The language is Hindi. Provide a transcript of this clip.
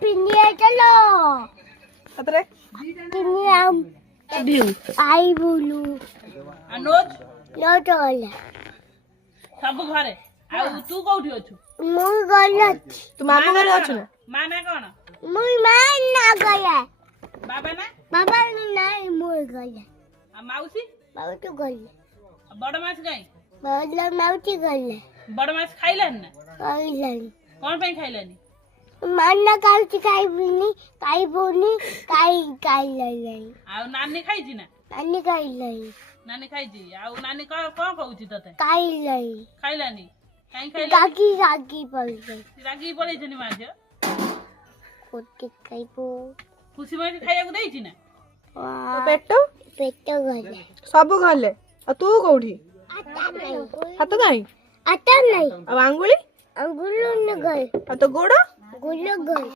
पिनिया चलो अतरे पिनिया आई बोलू अनुज लो चले सब घरे आ तू कोठी अछु मुई गलत तू मामू घरे अछु ना माना कोन मुई मान ना गया बाबा ना बाबा नहीं मुई गया आ माउसी बाबा तो गया बड़ माछ गई बदला माउती गया बड़ माछ खाइलन ना कइलन कोन पे खाइलन मानना काउची खाइबनी काइबोनी काई लई आ नानी खाइछि ना नानी काइलाई नानी खाइछि आ नानी कोन कहउछि तते काइलाई खाइलानी काई खाइला रागी पड़ गई रागी पड़ै छनि माछ कोटी खाइबो खुशी माछ खाइयाको दैछि ना तो पेटो पेट गले सब गले आ तू कोठी आता नहीं हाथ काई आता नहीं आ आंगुली अंगुलो न गए आ तो गोड़ गुलो गए